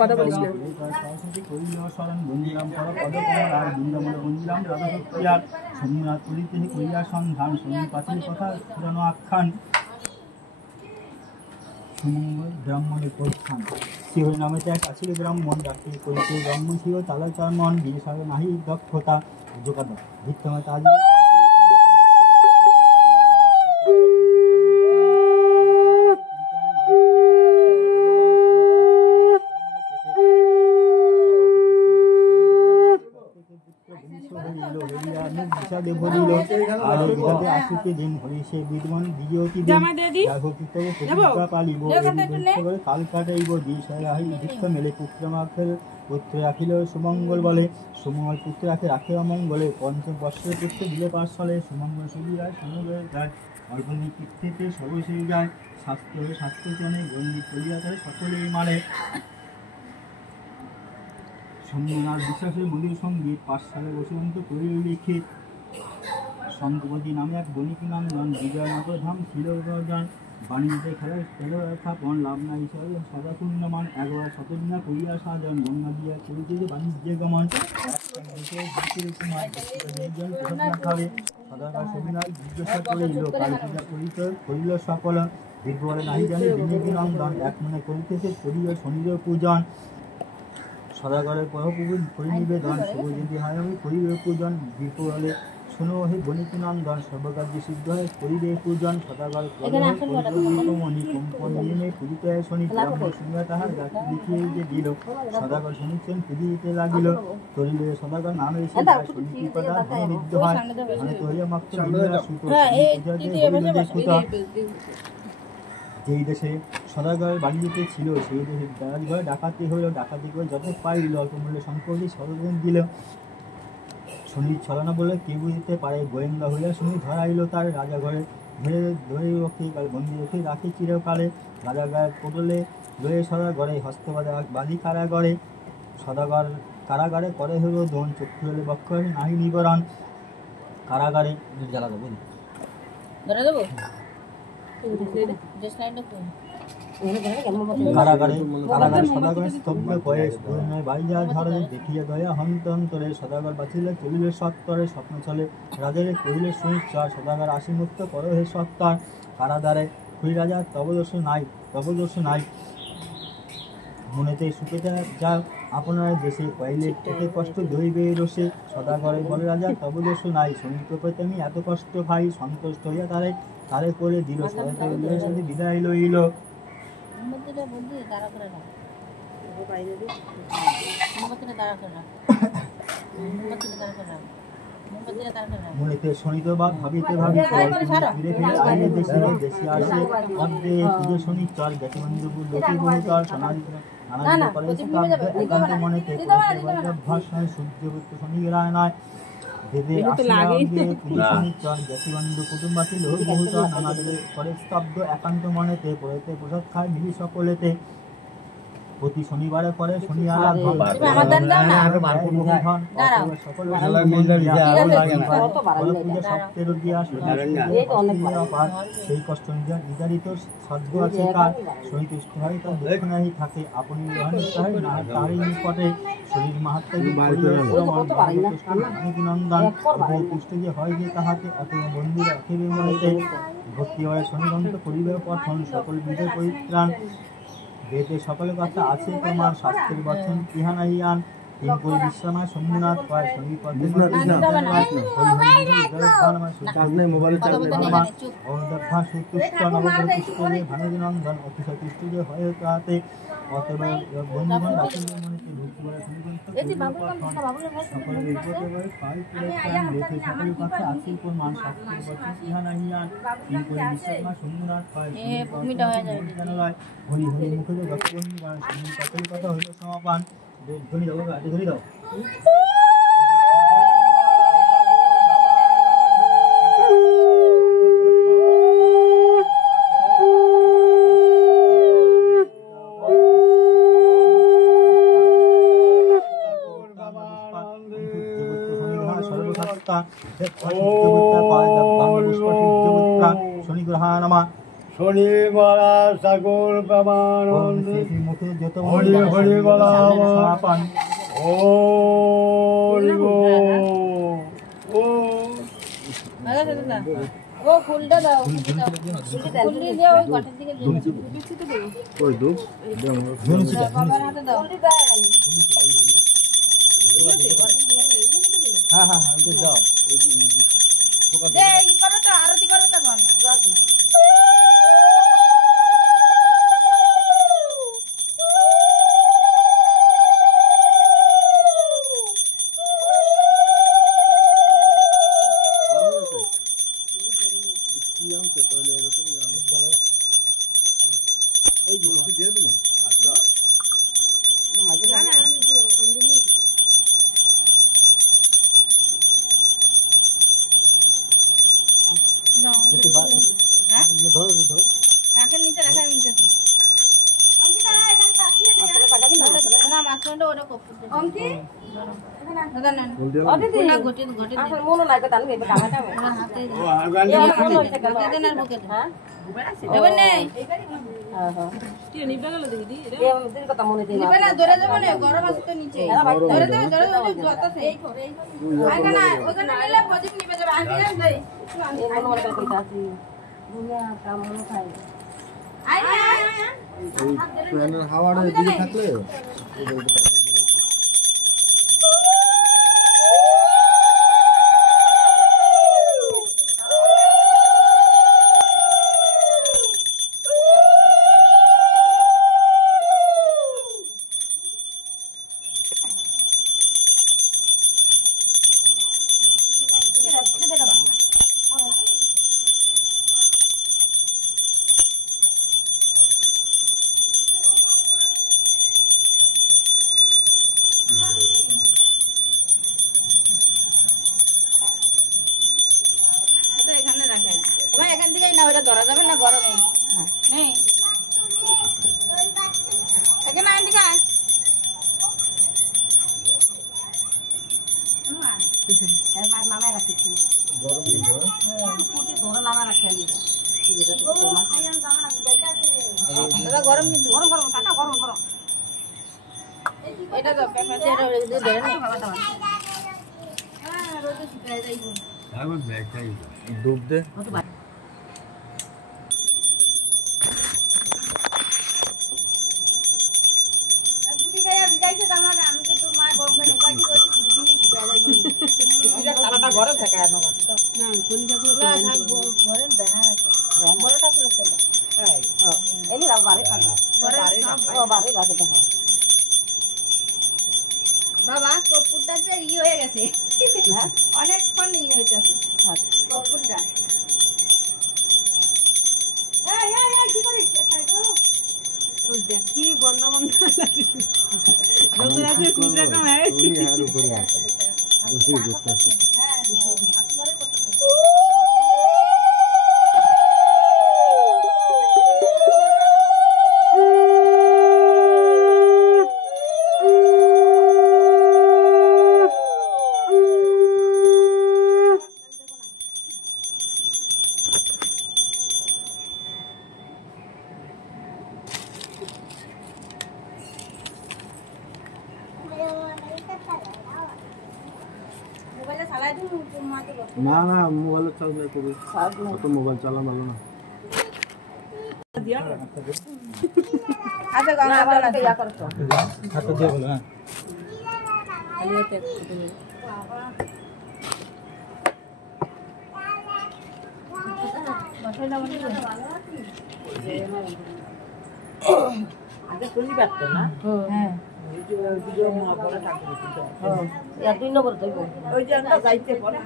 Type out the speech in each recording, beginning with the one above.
কথা বলিস না। সোমনাথ করিতে করিয়া সন্ধান সোমী পাখির কথা পুরানো আখ্যান সুমঙ্গল ব্রাহ্মণের প্রস্থান শিব নামে এক আছিল ব্রাহ্মণ ডাক্তি করিতে ব্রাহ্মণ ছিল তালে তার মন বিশেষভাবে নাহি দক্ষতা যোগাদ ভিত্তময় তাজ পুত্র রাখিল সুমঙ্গল বলে সুমঙ্গল পুত্র রাখে রাখে অমঙ্গলে পঞ্চম বর্ষের পুত্র দিলে 5 সালে সুমঙ্গল সুবিধায় সমবের যায় অল্পদিন কীর্তিতে সর্বশেষ যায় শাস্ত্রজনে বন্দী করিয়া তাই সকলেই মারে সোমনাথ বিশ্বাসের মধুর সঙ্গীত 5 সালে বসন্ত করিল লিখিত শঙ্কপতি নামে এক বণিকী নন্দন বিজয়নগর ধাম ছিল বাণিজ্যে খেলার স্থাপন লাভ না হিসাবে সদা শূন্যমান 11 শতদিনা করিয়া সাজন গঙ্গা দিয়া করিতে বাণিজ্যে গমন সদাকার সবিনায় জিজ্ঞাসা করিল কালী পূজা করিল সকল দীর্ঘ বলে নাহি জানি বণিকী নন্দন এক মনে করিতেছে করিল শনির পূজন সদাগরের পরিনিবেদন শুভজিতি হয় আমি করিবে পূজন দীর্ঘ বলে শুনো হে বণিকী নন্দন সর্বকার্য সিদ্ধ হয় করিবে পূজন সদাগর মণি কম্পন নিয়মে পূজিতে শনি শুনিয়া তাহার গাছটি লিখিয়ে যে দিল সদাগর শুনিছেন পুজিতে লাগিল করিলে সদাগর নামে এসে শনি কৃপাদা ধনবিদ্ধ হয় ধনে তৈয়া মাত্র যেই দেশে সদাগরের বাণিজ্যতে ছিল সেই দেশে রাজঘরে ডাকাতি হইল ডাকাতি করে যত পাইল অল্প মূল্যে সম্পত্তি সর্বদিন দিল শনির ছলনা বলে কেউ বুঝতে পারে গোয়েন্দা হইয়া শনি ধরাইল তার রাজা ঘরে ধরে রক্ষে বন্দি রেখে রাখি চিরকালে রাজা গায়ে পটলে লয়ে সদাগরে হস্তবাদী কারাগরে সদাগর কারাগারে করে হইল দন চক্ষু হলে বক্ষ নাহি নিবরণ কারাগারে জ্বালা দেবো কারাগারে সদাগরের স্তব্ধ বয়স বাড়ি যাওয়ার ধরনে দেখিয়া দয়া হন্ত অন্তরে সদাগর বাঁচিলে চলিলে সত্তরে স্বপ্ন চলে রাজারে কহিলে সুনিশ্চয় সদাগর আসি মুক্ত করো হে সত্তর কারাগারে খুঁড়ি রাজা তবদোষ নাই মনেতে সুখেতে যা আপনার দেশে পাইলে এতে কষ্ট দইবে রসে সদাগরে বলে রাজা তবদোষ নাই শনির পেতে আমি এত কষ্ট ভাই সন্তুষ্ট হইয়া তারে করে দিল সদাগরের সাথে বিদায় লইল মনেতে শনিত বা ভাবিতে ফিরে আইলে দেশে আসে অর্ধে পুজো শনিচর জ্ঞাতিবন্ধু লোকে বহুতর নানা একান্ত মনেতে অভ্যাস নয় সূর্যপুত্র শনি রায় নয় দেবে পুজো শনিচর জ্ঞাতিবন্ধু কুটুম্বাসী লোক বহুতর নানা দেবে করে স্তব্ধ একান্ত মনেতে পড়েতে প্রসাদ খায় মিলি সকলেতে প্রতি শনিবারে করে শনি সেই কষ্ট নির্ধারিত সদ্য আছে কার সন্তুষ্ট হয় তার দক্ষিণাহি থাকে আপনি তারই নিকটে শরীর মাহাত্ম্যনন্দন পুষ্ট যে হয় যে তাহাকে অতএব বন্ধু রাখিবে মনেতে ভক্তি হয় শনিগ্রন্থ করিবে পঠন সকল বিজয় পরিত্রাণ বেদে সকল কথা আছে তোমার শাস্ত্রের বচন ইহা নাহি আন তিন করে বিশ্রামায় সোমনাথ পায় শনি ভানুনন্দন অতিশয় তুষ্ট যে হয় তাহাতে অতএব বন্ধুগণ রাখিল মনেতে ভক্তি বলে সকল কথা আছে প্রমাণ শাস্ত্রের বচন ইহা নাহি আন তিন করে বিশ্রামায় সোমনাথ পায় হরি হরি মুখে সকল কথা হইল সমাপান ধ্বনি দাও ধ্বনি দাও শনি গ্রহা নমঃ শনি মারা সাগর প্রেমানন্দ মুখে যত হরি হরি বলা পান ও ও ফুলটা দাও ফুল দিয়ে দাও ওই গটের দিকে ওই দু বাবার হাতে দাও হ্যাঁ হ্যাঁ হ্যাঁ দাও দে ই করো তো আরতি করো তখন হাওয়াটা দিকে থাকলে ধরা যাবে না গরমে নেই এখানে আয় দিকে আয় মামা রাখছি গরম কিন্তু গরম গরম কাকা গরম গরম এটা তো ডুব দে গরম থাকে বাবা কপুরটা যে ই হয়ে গেছে অনেকক্ষণ ই হয়েছে কপুরটা কি করিস কি বন্ধ বন্ধ না না মোবাইল চার্জ নাই করি অত মোবাইল চালানো ভালো না হাতে গঙ্গা বানাতে ইয়া করছো হাতে দিয়ে বলো হ্যাঁ আগে তুলি পারতো না হ্যাঁ দুই নম্বর দেবো ওই যে আমরা যাইতে পরে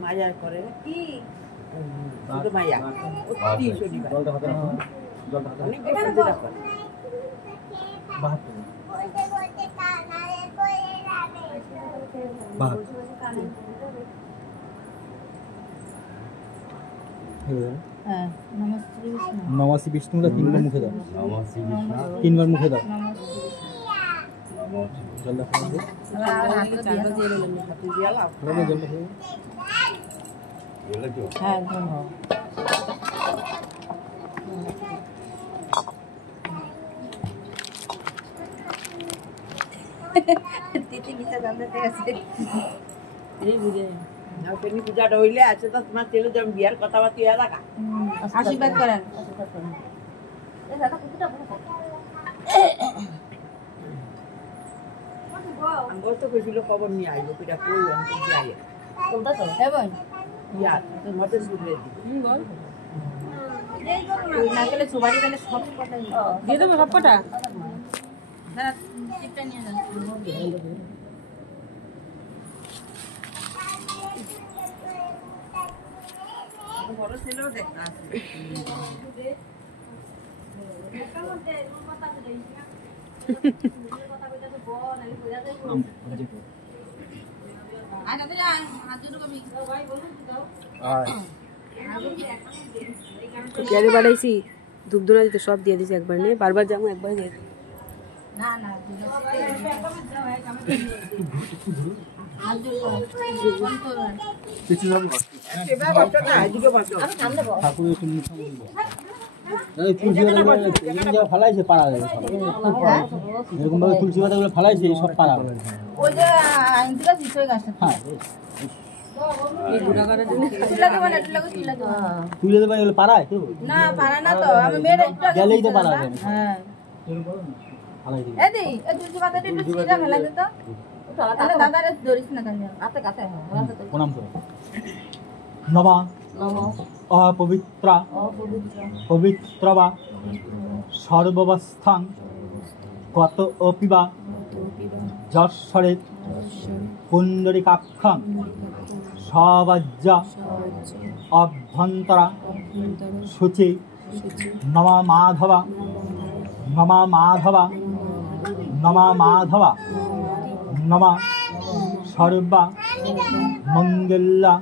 মায়া করে কি মায়া অতি শনিবার অনেক নমাসি বিষ্ণুরা তিনবার মুখে দাও তিনবার মুখে দাও জলটা হ্যাঁ তিথি গীতা জানতে গেছে এই বুঝে আর পেনি পূজাটা হইলে আছে তো তোমার ছেলে যেমন বিয়ার কথাবার্তা হয়ে থাকা আশীর্বাদ করেন আমার তো কইছিল খবর নিয়ে আইব পিটা কই অন্তত যাই কোনটা তো হেবন ইয়া তো মতে শুনলে না গেলে সুবাড়ি গেলে সব কটা দিয়ে দেবো সব কটা দাদা টিপটা নিয়ে যান বড় ছেলেও দেখতে আছে আচ্ছা তো যান হাত দুটো কমি ভাই বলুন দাও পেয়ারে বাড়াইছি ধূপধুনা দিতে সব দিয়ে দিছি একবার নিয়ে বারবার যাবো একবার দিয়ে না না হাত দুটো কিছু যাবো এবার কষ্ট না এদিকে বসো ঠাকুর একটু মুখে দিব তুলসী পাতা ফালাইছে পাড়া এরকম ভাবে তুলসী পাতাগুলো ফালাইছে সব পাড়া ওই যে আইনটা দিতে গাছটা হ্যাঁ তুলে দেবেন এগুলো পাড়ায় কেউ না পারা না তো আমি মেয়ের একটু আগে গেলেই তো পাড়া হ্যাঁ ফালাই দিবি এদি এই তুলসী পাতাটা একটু ছিঁড়া ফেলা দে তো তাহলে দাদারে ধরিস না কেন হাতে কাছে প্রণাম করো নমা অপবিত্রা পবিত্রবা সর্ববস্থাং কত অপিবা যশ্বরে পুণ্ডরিকাক্ষং সবাজ্য অভ্যন্তরা শুচি নমা মাধবা নমা মাধবা নমা মাধবা নমা সর্বা মঙ্গলা